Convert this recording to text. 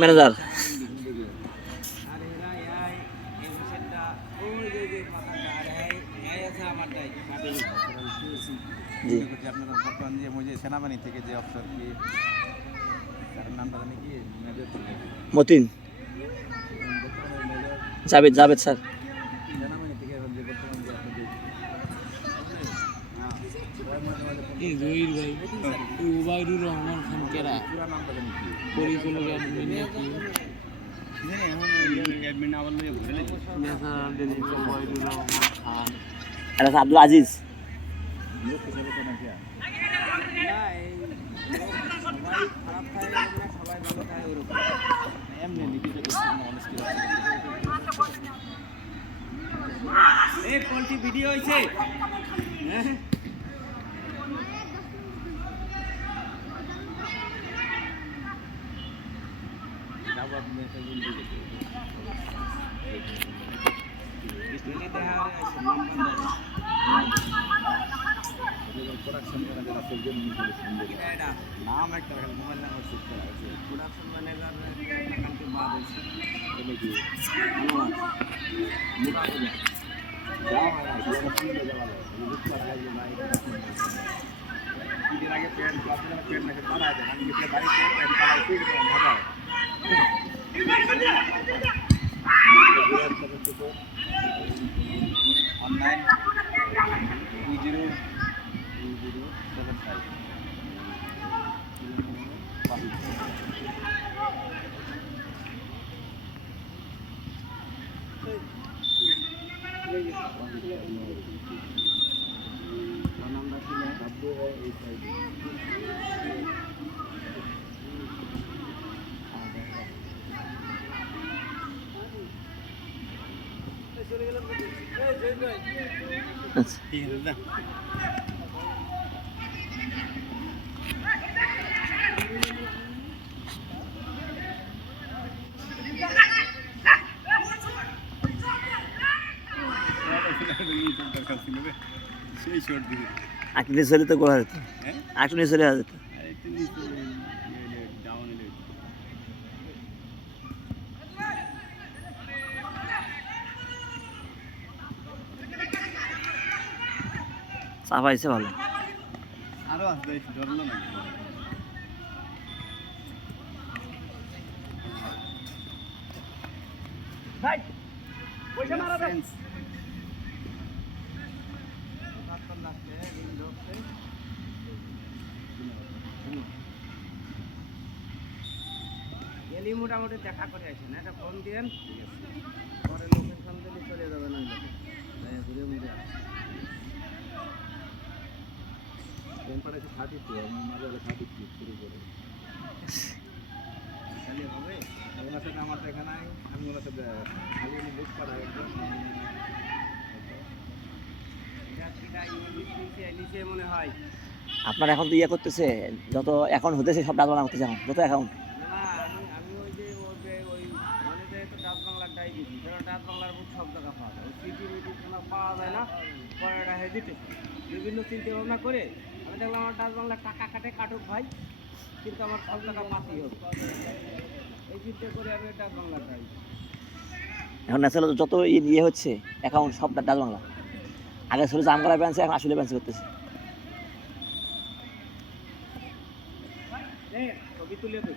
manager সেনাবাহিনী থেকে যে অফিসার কি তার নামটা জানি কি মতিন জাভেদ জাভেদ স্যার সেনাবাহিনী থেকে যে বর্তমান যে উবাইদুর রহমান খান কেরা পুরা নামটা জানি কি পরিচালক অ্যাডমিন নাকি অ্যাডমিন আবার লয়ে ঘুরে উবাইদুর রহমান খান এটা আব্দুল আজিজ লোক হিসেবে কেন কি এমনি লিপিতে কোনটি ভিডিও হয়েছে নাম একটা মোবাইল নাম্বার সেট করা আছে প্রোডাকশন ম্যানেজার কালকে বাদ হয়েছে এটা কি ঈদের আগে প্যান্ট প্যান্ট নাকি পাড়া যায় আমি গেছে বাড়িতে প্যান্ট পাড়ায় ফিট মজা অনলাইন 2075 ঠিক আছে সেই শর্ট দিকে আকলি চলে তো গোয়া যেত আকলি চলে যেত একটু নিচে ডাউন এলে চাপাইছে ভালো আরো আসবে ধরলো না ভাই পয়সা মারা দেন গেলি মোটামুটি দেখা করে আসেন একটা ফোন দিয়েন পরে লোকেশন দিলে চলে যাবে না ঘুরে ঘুরে ট্রেন পাঠাচ্ছে 32 আমি মাঝে 32 শুরু করে তাহলে হবে ওনার সাথে আমার দেখা নাই আমি ওনার সাথে খালি উনি বুক পাঠাই একদম নিচে মনে হয় আপনার এখন তো ইয়ে করতেছে যত অ্যাকাউন্ট হতেছে সব ডাক বাংলা করতেছে এখন যত অ্যাকাউন্ট না আমি ওই যে ওই মানে তো ডাক বাংলাটাই দিচ্ছি কারণ ডাক বাংলার বুক সব জায়গা পাওয়া যায় সিটি মিটি কোনো পাওয়া যায় না পরে রাখে দিতে বিভিন্ন চিন্তা ভাবনা করে আমি দেখলাম আমার ডাক বাংলা টাকা কাটুক ভাই কিন্তু আমার সব টাকা পাতেই হবে এই চিন্তা করে আমি ডাক বাংলাটাই এখন ন্যাশনাল যত ইয়ে হচ্ছে অ্যাকাউন্ট সব ডাক বাংলা আগে ছিল জামগড়া ব্রাঞ্চে এখন আসলে ব্রাঞ্চে করতেছে ছবি তুলে দিই